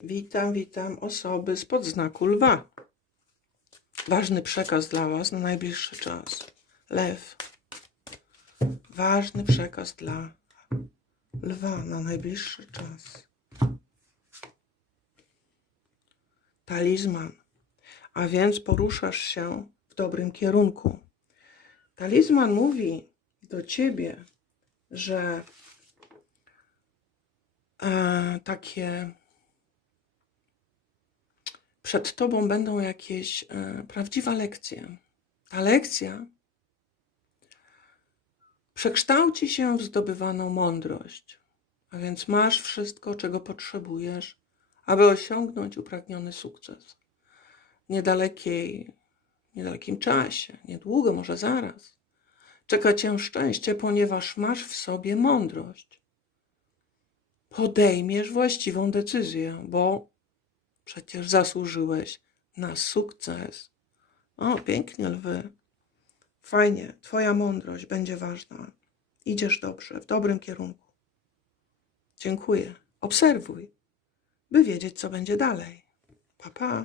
Witam, witam osoby spod znaku lwa. Ważny przekaz dla Was na najbliższy czas. Lew. Ważny przekaz dla lwa na najbliższy czas. Talizman. A więc poruszasz się w dobrym kierunku. Talizman mówi do Ciebie, że e, takie przed tobą będą jakieś e, prawdziwa lekcje. Ta lekcja przekształci się w zdobywaną mądrość, a więc masz wszystko, czego potrzebujesz, aby osiągnąć upragniony sukces. W niedalekiej, niedalekim czasie, niedługo, może zaraz, czeka cię szczęście, ponieważ masz w sobie mądrość. Podejmiesz właściwą decyzję, bo Przecież zasłużyłeś na sukces. O, pięknie, lwy. Fajnie, twoja mądrość będzie ważna. Idziesz dobrze, w dobrym kierunku. Dziękuję. Obserwuj, by wiedzieć, co będzie dalej. Pa, pa.